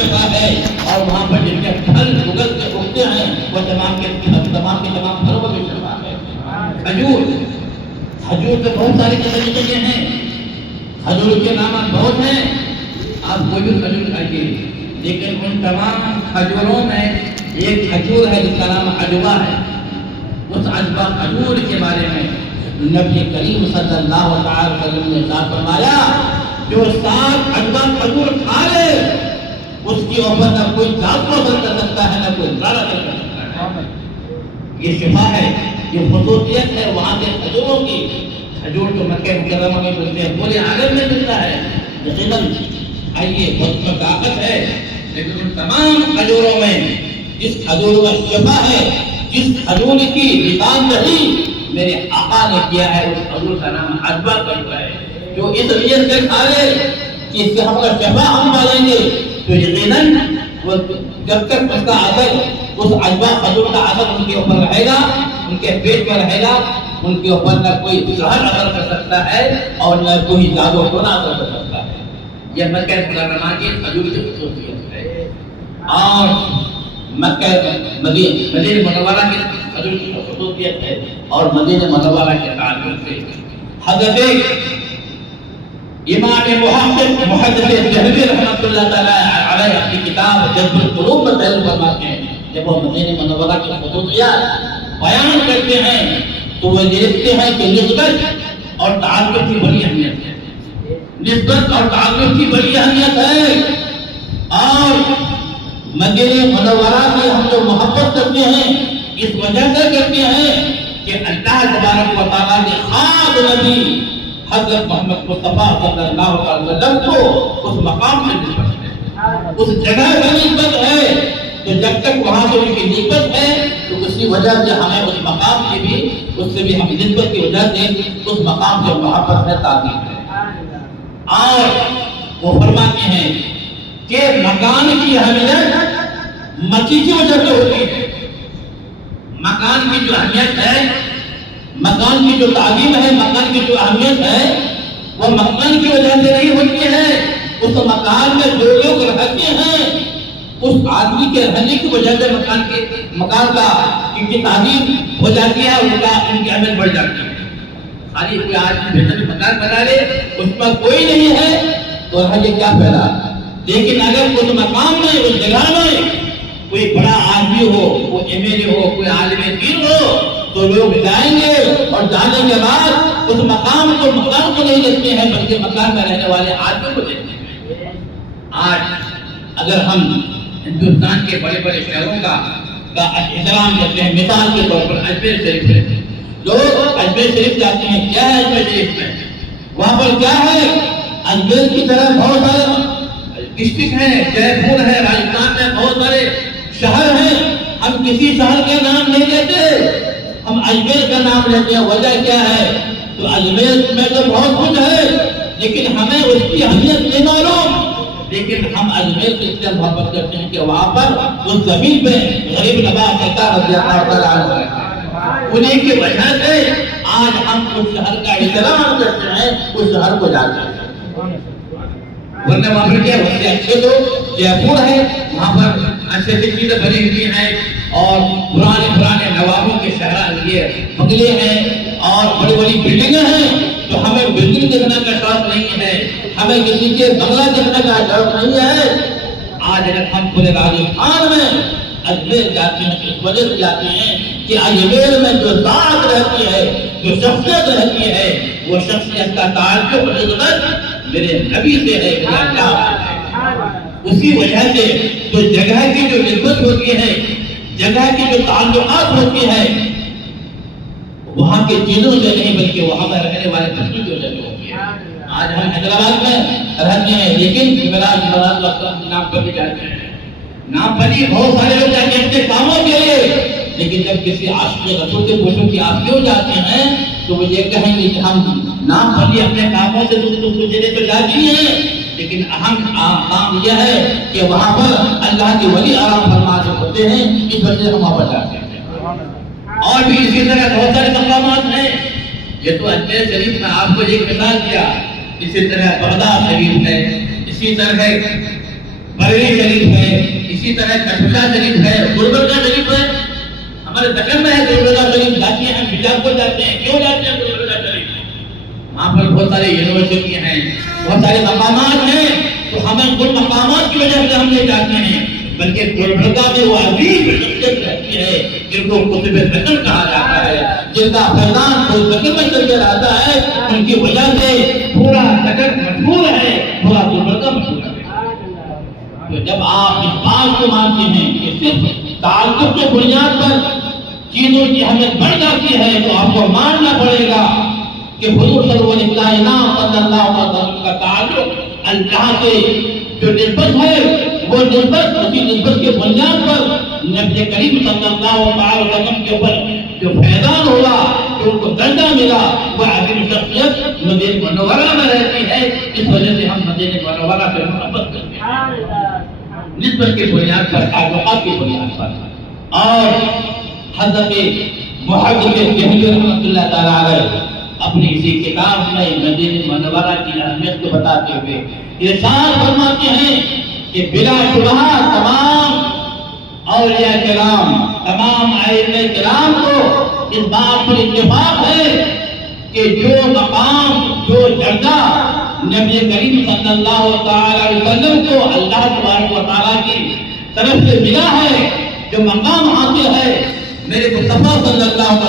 شفا ہے، اور وہاں پر جن کے پھل اگل کے اگتے ہیں وہ تمام کے تمام پھلوں میں بھی شفا ہے۔ کھجور پہ بہت ساری طریقے ہیں، کھجور کے نام بہت ہیں، آپ کوئی بھی کھجور کھائیے، لیکن ان تمام کھجوروں میں ایک کھجور ہے جس کا نام عجوا ہے۔ اس عجوا کھجور کے بارے میں نبی کریم صلی اللہ علیہ وسلم نے ارشاد فرمایا، جو 7 عجوا کھجور کھا لے اس کی اوپر نہ کوئی جادو اثر کر سکتا ہے نہ کوئی ضرر اثر کر سکتا ہے۔ یہ شفا ہے، یہ خصوصیت ہے وہاں کے کھجوروں کی۔ کھجور تو مکہ مکرمہ میں ملتے ہیں، پورے عالم میں ملتا ہے، یقیناً آئیے بہت طاقت ہے، لیکن ان تمام کھجوروں میں جس کھجور کا شفا ہے، جس کھجور کی نشاندہی میرے آقا نے کیا ہے، اس کھجور کا نام عجوا کھجور ہے۔ جو اس نیت سے کھا لے کہ اس سے ہم کا شفا ہم پالیں گے، تو یقیناً وہ جب تک اس کا اثر، اس عجوا کھجور کا اثر ان کے اوپر رہے گا، ان کے پیٹ میں رہے گا، ان کے اوپر نہ کوئی زہر اثر کر سکتا ہے اور نہ کوئی جادو ٹونا اثر کر سکتا ہے۔ یہ مکہ مکرمہ کی کھجور کی خصوصیت ہے، اور مدینہ منورہ کی کھجور کی خصوصیت ہے، اور مدینہ منورہ کے تعلق سے حضرت امام محدث ذہبی رحمۃ اللہ تعالی علیہ اپنی کتاب جذب القلوب میں بیان فرماتے ہیں، جب وہ مدینہ منورہ کی خصوصیات بیان کرتے ہیں تو وہ لکھتے ہیں کہ نسبت اور تعلق کی بڑی اہمیت ہے، نسبت اور تعلق کی بڑی اہمیت ہے، اور مدینہ منورہ کی ہم جو محبت کرتے ہیں اس وجہ سے کرتے ہیں کہ اللہ تبارک و تعالیٰ نے خاص نبی حضرت محمد مصطفیٰ صلی اللہ علیہ وسلم کو اس مقام سے نسبت ہے، اس جگہ سے نسبت ہے، تو جب تک وہاں سے ان کی نسبت ہے تو اسی وجہ سے ہمیں اس مقام کی بھی، اس سے بھی ہم نسبت کی وجہ سے اس مقام سے محبت ہے، تعظیم ہے۔ اور وہ فرماتے ہیں کہ مکان کی اہمیت مکی کی وجہ سے ہوتی ہے، مکان کی جو اہمیت ہے، مکان کی جو تعظیم ہے، مکان کی جو اہمیت ہے، وہ مکان کی وجہ سے نہیں ہوتی ہے، اس مکان میں جو لوگ رہتے ہیں اس آدمی کے رہنے کی وجہ سے مکان کا ان کی تعظیم ہو جاتی ہے، ان کی اہمیت بڑھ جاتی ہے۔ خالی کوئی آدمی بہتر مکان بنا لے، اس پر کوئی نہیں ہے تو رہنے کیا فائدہ، لیکن اگر اس مقام میں، اس جگہ میں کوئی بڑا آدمی ہو، کوئی ایم ایل اے ہو، کوئی عالم دین ہو، تو لوگ جائیں گے، اور جانے کے بعد اس مقام کو نہیں دیکھتے ہیں بلکہ مکان میں رہنے والے آدمی کو دیکھتے ہیں۔ آج اگر ہم ہندوستان کے بڑے بڑے شہروں کا احترام کرتے ہیں، مثال کے طور پر اجمیر شریف ہے، لوگ اجمیر شریف جاتے ہیں، کیا ہے اجمیر شریف میں؟ وہاں پر کیا ہے؟ اجمیر کی طرح بہت سارے ڈسٹرکٹ ہیں، جے پور ہے، راجستھان میں بہت سارے شہر ہیں، ہم کسی شہر کا نام نہیں لیتے، ہم اجمیر کا نام لیتے ہیں۔ وجہ کیا ہے؟ تو اجمیر میں تو بہت کچھ ہے لیکن ہمیں اس کی اہمیت نہیں معلوم، لیکن ہم اجمیر سے اتنا محبت کرتے ہیں کہ وہاں پر اس زمین پہ غریب نواز سرکار رضی اللہ تعالیٰ عنہ ہے، انہیں کی وجہ سے آج ہم اس شہر کا احترام کرتے ہیں، اس شہر کو جاتے ہیں۔ ورنہ وہاں پر کیا ہوتے ہیں؟ اچھے تو جے پور ہے، وہاں پر اچھے سے چیزیں بنی ہوئی ہیں، اور پرانے نوابوں کے شہر یہ بنگلے ہیں اور بڑی بڑی بلڈنگیں ہیں، تو ہمیں بلڈنگ دیکھنے کا شوق نہیں ہے، ہمیں کسی کے بنگلہ دیکھنے کا شوق نہیں ہے۔ آج اگر ہم پورے راجستھان میں اجمیر جاتے ہیں، اس وجہ سے جاتے ہیں کہ اجمیر میں جو ذات رہتی ہے، جو شخصیت رہتی ہے، وہ شخصیت کا تعلق نسبت میرے نبی سے ہے، میرے اللہ سے ہے۔ اسی وجہ سے تو جگہ کی جو نسبت ہوتی ہے، جگہ کی جو تعلقات ہوتی ہے، وہاں کے چیزوں سے نہیں بلکہ وہاں پر رہنے والے بچوں کی وجہ سے ہوتی ہے۔ آج ہم حیدرآباد میں رہتے ہیں لیکن جمعرات نام پلی جاتے ہیں، نام پلی بہت سارے لوگ جاتے ہیں اپنے کاموں کے لیے، لیکن جب کسی عاشق رسول سے پوچھو کہ آپ کیوں جاتے ہیں تو وہ یہ کہیں گے کہ ہم نام پلی اپنے کاموں سے دوسرے تو جاتی ہیں، لیکن اہم کام یہ ہے کہ وہاں پر اللہ کے ولی آرام فرما جو ہوتے ہیں، اس وجہ سے ہم وہاں پر جاتے ہیں۔ اور بھی اسی طرح بہت سارے مقامات ہیں، یہ تو اجمیر شریف میں آپ کو ایک مثال دیا، اسی طرح بغداد شریف ہے، اسی طرح بریلی شریف ہے، اسی طرح کٹھوعہ شریف ہے، گلبرگہ شریف ہے، ہمارے دکن میں ہے گلبرگہ شریف، جاتے ہیں بیجاپور جاتے ہیں، کیوں جاتے ہیں گلبرگہ شریف؟ وہاں پر بہت سارے یونیورسٹی ہیں، بہت سارے مقامات ہیں، تو ہمیں ان مقامات کی وجہ سے ہم نہیں جاتے ہیں، بلکہ گلبرگہ میں وہ عظیم شخصیت رہتی ہے جن کو قطب دکن کہا جاتا ہے، جن کا فیضان کوئی دکن میں چل کر آتا ہے، ان کی وجہ سے پورا دکن مشہور ہے، پورا گلبرگہ مشہور ہے۔ تو جب آپ اس بات کو مانتے ہیں کہ صرف تعلق کے بنیاد پر چیزوں کی اہمیت بڑھ جاتی ہے، تو آپ کو ماننا پڑے گا کہ حضور صلی اللہ علیہ وسلم کا تعلق اللہ سے جو نسبت ہے، وہ نسبت اسی نسبت کے بنیاد پر نبی کریم صلی اللہ علیہ وسلم کے اوپر جو فیضان ہوا، جو ان کو درجہ ملا، وہ عظیم شخصیت مدینہ منورہ میں رہتی ہے۔ اس وجہ سے ہم مدینہ منورہ سے محبت کرتے ہیں، نسبت کی بنیاد پر، تعلقات کی بنیاد پر۔ اور حضرت محدث دہلوی رحمۃ اللہ تعالیٰ علیہ اپنی اسی کتاب میں مدینہ منورہ کی اہمیت کو بتاتے ہوئے ارشاد فرماتے ہیں کہ بلا شبہ تمام اولیاء کرام، تمام ائمہ کرام کو اس بات پر اتفاق ہے کہ جو مقام، جو درجہ نبی کریم صلی اللہ علیہ وسلم کو اللہ تبارک و تعالیٰ کی طرف سے ملا ہے، جو مقام حاصل ہے میرے مصطفیٰ صلی اللہ علیہ وسلم